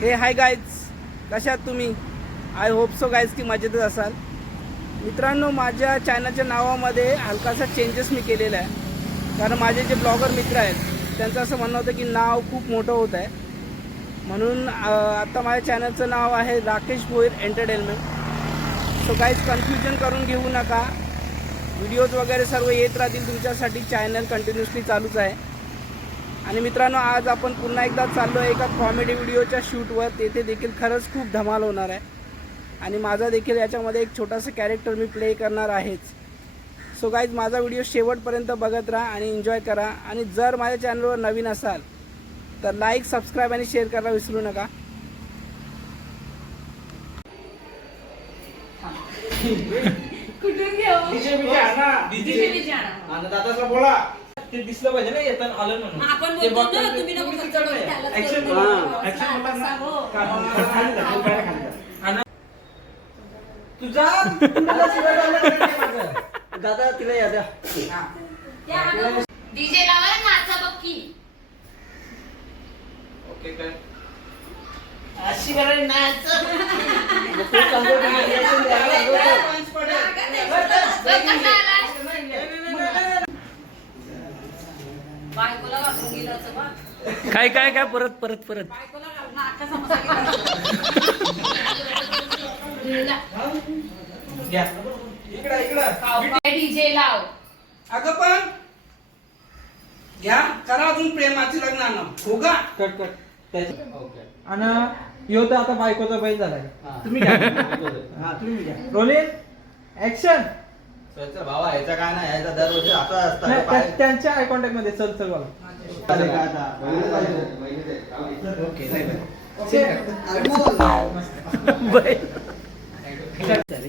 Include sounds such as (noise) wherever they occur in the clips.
हे hi guys कशात तुम्ही? आय होप सो गाईज की मजेतच असाल. मित्रांनो माझ्या चॅनलच्या नावामध्ये हलकासा चेंजेस मी केलेला आहे. कारण माझे जे ब्लॉगर मित्र आहेत त्यांचं असं म्हणणं होतं की नाव खूप मोठं होत आहे. म्हणून आत्ता माझ्या चॅनलचं नाव आहे राकेश भोईर एंटरटेनमेंट सो काहीच कन्फ्युजन करून घेऊ नका. व्हिडिओज वगैरे सर्व येत राहतील तुमच्यासाठी. चॅनल कंटिन्युअसली चालूच आहे. आणि मित्रांनो आज आपण पुन्हा एकदा चाललो आहे एका कॉमेडी व्हिडिओच्या शूटवर. तेथे देखील खरंच खूप धमाल होणार आहे. आणि माझा देखील याच्यामध्ये एक छोटासा कॅरेक्टर मी प्ले करणार आहेच. सो गाईज माझा व्हिडिओ शेवटपर्यंत बघत राहा आणि एन्जॉय करा. आणि जर माझ्या चॅनलवर नवीन असाल तर लाईक सबस्क्राईब आणि शेअर करायला विसरू नका. कुठून घेऊ? दादाला बोला. ते दिसलं पाहिजे ना येताना आलं म्हणून आपण ते बोलतो बघताना ना ते तुम्ही नको तुम्ही खर्च तिकडे करू, आहे. त्यालाच Action करू. बोला. हा. Action बोला ना. असा. खाली जा, डोक्याला खाली जा. आणि- तुझा तुला शिवाय लावलं नाही माझं. दादा तिला या द्या डीजे लावा नाचा ओके काय अशी (laughs) नाच घासून गेलं असं बा. काय काय काय परत परत परत. इकडं इकडं. डीजे लाव अगं पण घ्या करा अजून प्रेमाचे लग्न हो का कट कट. त्याच्या ओके. आणि यो तर आता बायकोचा बैल झालाय. तुम्ही घ्या. हा तुम्ही घ्या. रोलिंग ऍक्शन चल भावा याचा काय नाही याचा दरवर्षी आता असता त्यांच्या आय कॉन्टॅक्टमध्ये चल चल बोला.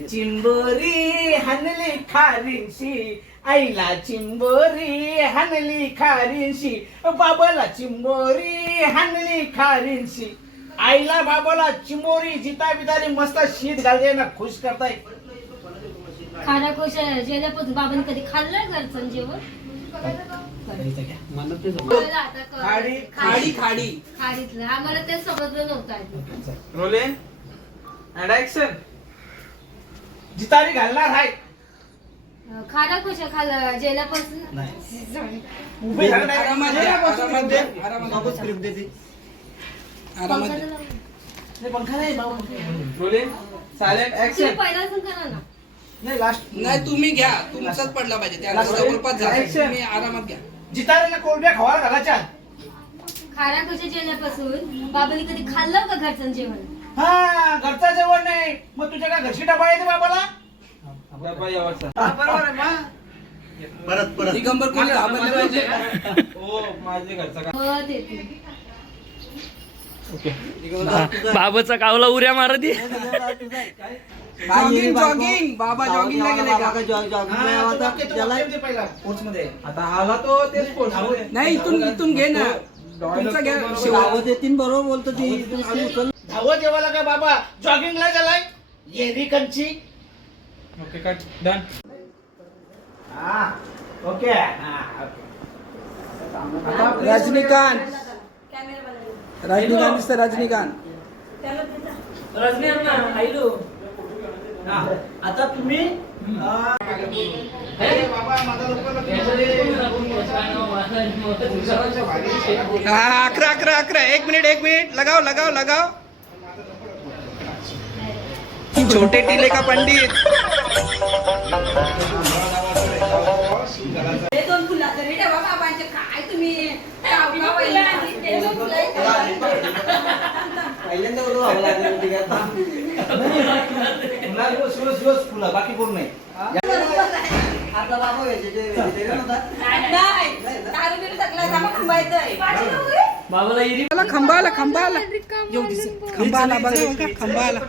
चिंबोरी हनली खारींशी आईला चिंबोरी हनली खारींशी बाबाला चिंबोरी हनली खारींशी. आईला बाबाला चिंबोरी जिता बितारी मस्त शीत घालते ना खुश करताय. खाना खुश जेल्यापासून बाबांनी कधी खाल्लं घरचं जेवण? खाडी खाडी खाडी खाडीतलं. आम्हाला ते समजलं नव्हतं आधी. जितारी घालणार अं, खाना खुश खाल्लं जेल्यापासून उभे राहणार आहे. आरामात द्या, आरामात द्या, आरामात द्या. स्क्रिप्ट देते. आरामात द्या. पंखाला लावून. रोलिंग सायलेंट तुम्ही ऍक्शन पहिल्यापासून करा ना. नाही लास्ट नाही तुम्ही घ्या. तुमचाच पडला पाहिजे. त्या. तुम्ही आरामात घ्या. जितारीला कोलब्या खवा घालायच्या. खाना खुश जेल्यापासून बाबांनी कधी खाल्लं का घरचं जेवण? हा घरचं जेवण नाही. मग तुझ्या का घरची डबा येते बाबाला? डबा यावाचा. बरोबर आहे मग. परत परत. दिगंबर कोणी घाबरले पाहिजे? हो माझे घरचा का? हो बाबाचा कावला उऱ्या मारत. जॉगिंग जॉगिंग बाबा जॉगिंगला गेले का? स्पोर्ट्समध्ये आता आला तो ते स्पोर्ट्समध्ये नाही इथून इथून घे ना. तुमचा घ्या. येतील बरोबर बोलतो ती. धावत जेवायला का बाबा? जॉगिंगला गेलाय? येरी कंची. ओके कट डन हा ओके. रजनीकांत. रजनीकांत दिसतं रजनीकांत. आता तुम्ही हा अकरा अकरा अकरा. एक मिनिट एक मिनिट. लगाव लगाव लगाव. छोटे टिले का पंडित? हे काय तुम्ही? पहिल्यांदा बरोबर व्हावं लागलं होती का? रोज रोज फुलं बाकी कोण नाही. बाबा व्हेजिटेरियन होता. बाबाला इरी आला खंबा आला खंबा आला खंबा आला बघा खंबा आला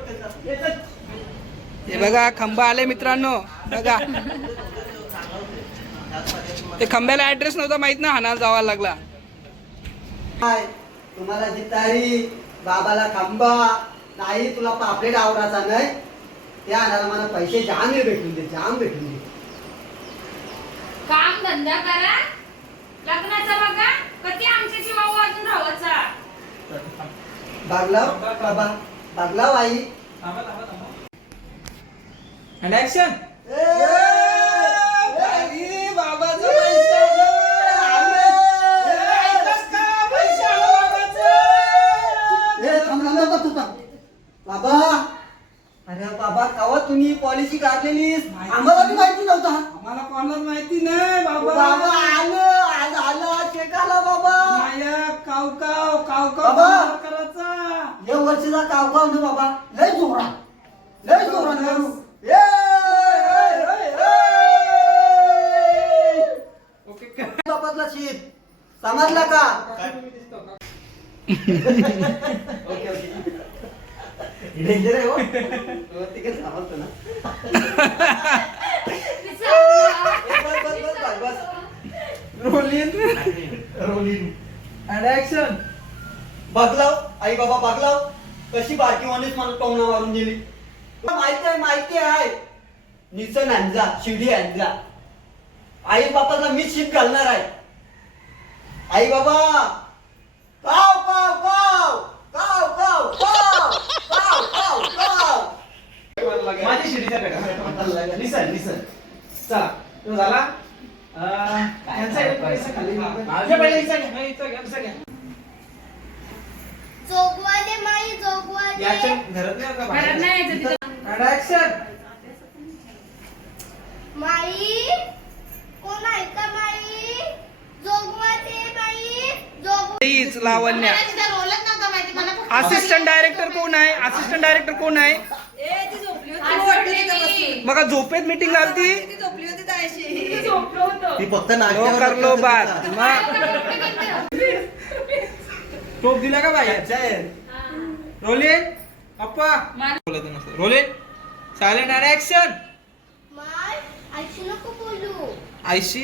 हे बघा खंबा आले मित्रांनो बघा. ते खंब्याला ऍड्रेस नव्हता माहीत ना हाणार जावा लागला. काय? तुम्हाला जितारी बाबाला खांबा नाही तुला पापलेट आवडायचा नाही. त्या आणायला मला पैसे जाम भेटून दे जाम भेटून दे. काम धंदा करा. लग्नाचा बघा. कधी आमच्या जीवावर अजून राहायचा? बागलाव बाबा. बागलाव आई. थांबा थांबा थांबा. अँड ऍक्शन तुम्ही पॉलिसी काढलेली आम्हाला बी माहिती नव्हता आम्हाला कोणालाच माहिती नाही बाबा. बाबा आलं आज आलं चेक आला बाबा. नायक काव काव काव काव बाबा. धंदा करायचा. या वर्षीचा कावकाव ना बाबा. लय जोरा लय जोरा. ओके बापातला शीत. समजला का? (laughs) डेंजर आहे हो. वरती काय ना. बस, बस, बस, बस, बस. रोलिंग अँड ऍक्शन बघलाव आई बाबा बघलाव कशी मला टोमणा मारून गेली. माहिती आहे माहिती आहे. निसन अंजा शिडी अंजा आई बापाला मी शीत घालणार आहे. आई बाबा काव काव काव काव काव काव काव काव काव माझी शिडीचा पेटा लिसन लिसन चला तो झाला अं, यांचा एक पैसा खाली हा. घे पहिले हिस्सा नाही, हिस्सा घ्या, हिस्सा घ्या. जोगवाले माई जोगवाले याच्या घरात नाही का बाहेर? घरात नाही यायचं तिथं. And action. माई कोण आहे का माई प्लीज लावण्या. असिस्टंट डायरेक्टर कोण आहे? असिस्टंट डायरेक्टर कोण आहे? बघा झोपेत मीटिंग होती ती फक्त हो, करलो बात. टोप दिला का बाई? रोले अप्पा रोले सायलेंट ऍक्शन आयशी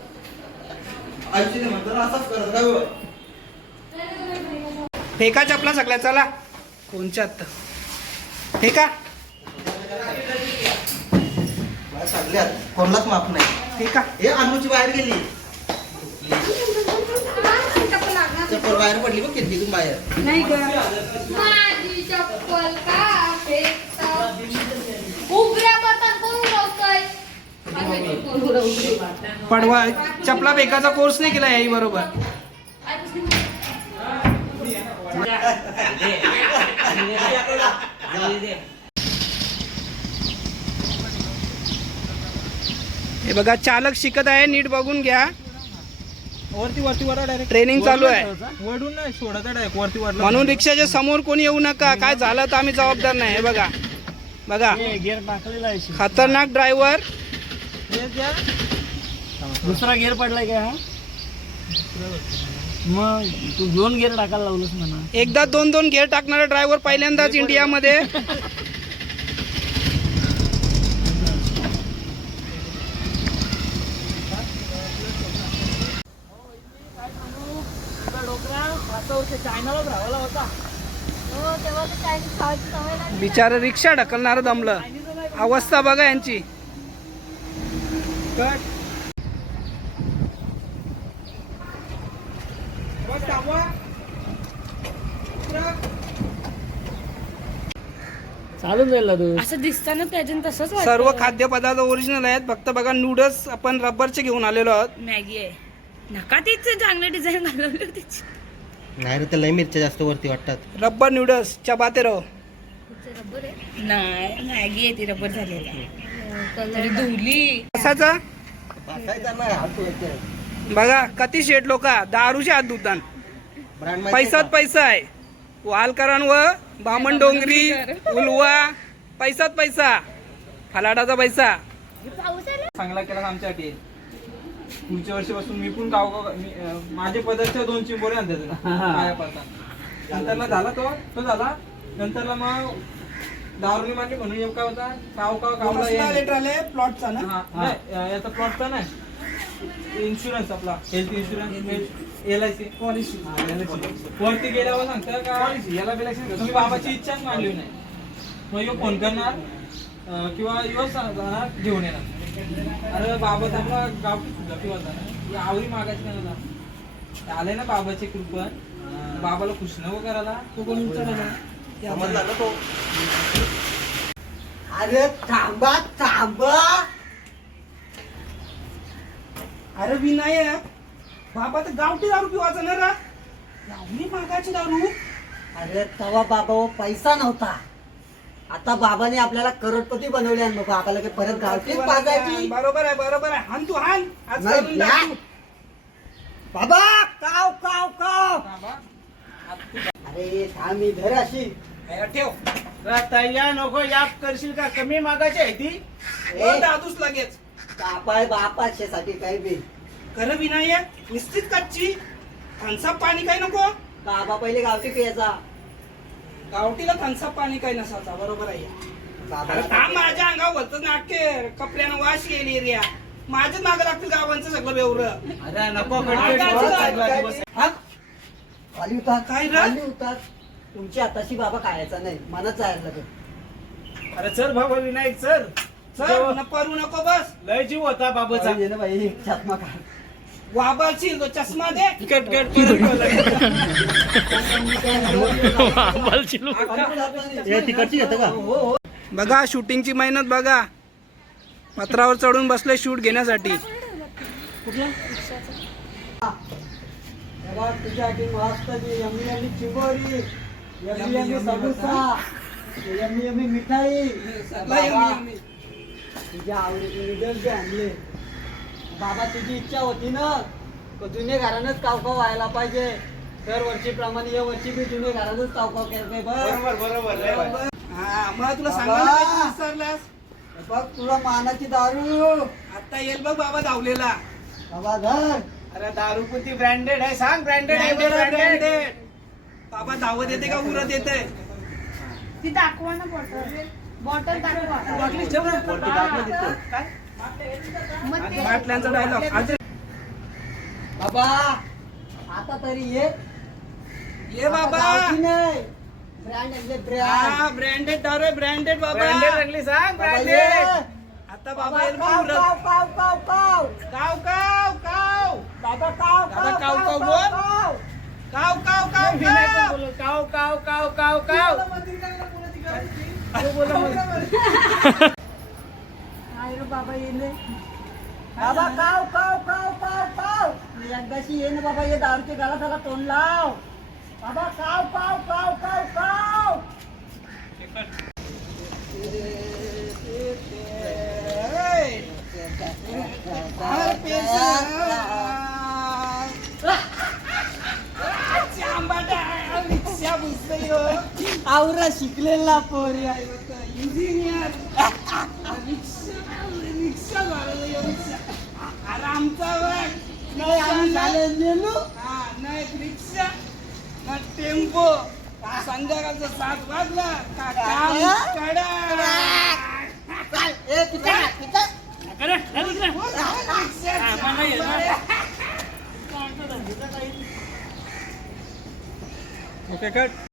आयुष्य म्हणतो ना असाच करत काय बघ. फेका चपला सगळ्या चला. कोणच्यात फेका. सगळ्यात कोणालाच माफ नाही. फेका. हे अनुची बाहेर गेली. चप्पल बाहेर पडली बघ खिडकीतून बाहेर. माझी चप्पल का फेकता? उघड्या बटन कोण उडवतोय. पडवा. चपला फेकाचा कोर्स नाही केला याही बरोबर. हे बघा चालक शिकत आहे नीट बघून घ्या. वरती वरती वरा डायरेक्ट ट्रेनिंग चालू आहे. वडून नाही सोडायचं डायरेक्ट वरती वाढला म्हणून रिक्षाच्या समोर कोणी येऊ नका. काय झालं तर आम्ही जबाबदार नाही. हे बघा. बघा. खतरनाक ड्रायव्हर दुसरा गिअर पडलाय काय हा? मग तू दोन गिअर टाकायला लावलंस म्हणा. एकदा दोन दोन गेअर टाकणारा ड्रायव्हर पहिल्यांदाच इंडियामध्ये. बिचार रिक्षा ढकलणार दमलं. अवस्था बघा यांची. कट चालून जाईल ना तू असं दिसताना त्याच्यानं तसंच. सर्व खाद्यपदार्थ ओरिजिनल आहेत. फक्त बघा नूडल्स आपण रबरचे घेऊन आलेलो आहोत. मॅगी आहे. नका तीच चांगलं डिझाईन घालवली नाही रे त्याला मिरच्या जास्त वरती वाटतात. रबर नूडल्स चबाते रहो नाही मॅगी आहे ती रबर झालेली तरी धुली. कसाचा बघा कती शेट लोक दारूचे हात धुतान. पैसाच पैसा आहे. वालकरण व बामण डोंगरी उलवा पैसाच पैसा फलाटाचा पैसा. चांगला केला आमच्यासाठी. पुढच्या वर्षीपासून मी पण गाव माझे पदार्थ दोन चिंबोरे आणते तुला पाया पडतात नंतरला झाला तो? तो झाला. नंतरला मग दारुनी मांडली म्हणून काय होता? काव काव कावला. लेटर आले प्लॉटचा ना? हा, नाही, याचा प्लॉटचा नाही. इन्शुरन्स आपला. Health insurance L I C policy वरती गेल्यावर सांगता का? पॉलिसी याला तुम्ही बाबाची इच्छाच मांडली नाही. मग यो फोन करणार किंवा यो सांगणार घेऊन येणार. अरे बाबा आपला गाव गपी होता ना आवरी मागायची नव्हता आले ना बाबाचे कृपण बाबाला खुश नको करायला. तो कोण विचारायला? समजला ना तो? अरे थांबा थांबा. अरे विनायक बाबा तर गावठी दारू पिवायचा ना रा. एवढी मागाची दारू. अरे तवा बाबा पैसा नव्हता. आता बाबाने आपल्याला करोडपती बनवले आणि मग बाबाला काही परत गावठीच पाजायची? बरोबर आहे बरोबर आहे. हान तू हान. आज नाही, करून या. बाबा काव काव काव. बाबा अरे थांब मी धर अशी. हे ठेव. तैया नको याप करशील का? कमी मागायची आहे ती? हो दादूस लगेच. बापा बापाशेसाठी काही बी. खरं विनायक निश्चित कच्ची? थन्सअप पाणी काही नको? बाबा पहिले गावठी पियाचा गावठीला थन्सअप पाणी काही नसायचा बरोबर आहे. बाबा. अरे थांब माझ्या अंगावर भलतच नाटके कपड्यानं वाश येईल एरिया. माझ्याच मागं लागतील गावांचं सगळं बेवर. अरे नको खाली उतार. काय रे? खाली उतार. तुमची आताशी बाबा खायचा नाही. मनात जायला लागेल. अरे चल बाबा विनायक चल. चल न परू नको बस. लय जीव होता बाबाचा. ये ना बाई वाबलची तो चष्मा दे. कट कट तिकडची येतं का? हो हो. बघा शूटिंगची मेहनत बघा. पत्रावर चढून बसले शूट घेण्यासाठी. तेव्हा मस्त yummy चिबोरी. Yummy yummy samosa yummy yummy मिठाई. बाबा, तुझ्या आवडीचे नूडल्स बी आणले. बाबा तुझी इच्छा होती ना? का जुने घरानंच कावकाव व्हायला पाहिजे. दर वर्षीप्रमाणे या वर्षी बी जुने घरानंच कावकाव करते. बघ बरोबर बरोबर. हा तुला बाबा. सांगायला पाहिजे विसरलास. बघ तुला मानाची दारू. आता येईल बघ बाबा धावलेला. बाबा धर. अरे दारू पण ती ब्रँडेड आहे. सांग ब्रँडेड आहे ब्रँडेड. बाबा धावत येते का उरत येते ती दाखवा. ना बॉटल बॉटल दाखवा मग ते बाटल्यांचा डायलॉग आज बाबा आता तरी ये. ये बाबा. हा ब्रँडेड दारू आहे ब्रँडेड बाबा. ब्रँडेड सांग ब्रँडेड आता बाबा येईल बघ काव उरत. काव काव काव काव. काव काव काव. बाबा काव दादा, काव काव, काव काव बोल. काव काव काव काव काव काव काव काव काव काव काय रे बाबा येले बाबा काव काव काव काव काव एकदाशी ये ना बाबा ये दारूच्या गाला त्याला तोंड लाव बाबा काव काव काव काव काव आवरा शिकलेला पोरी इंजिनियर रिक्षा अरे आमचा वर्ग नाही आम्ही झाले हा नाही रिक्षा ना टेम्पो. संध्याकाळचा सात वाजला. का काम कडा. ए पिता पिता ओके कट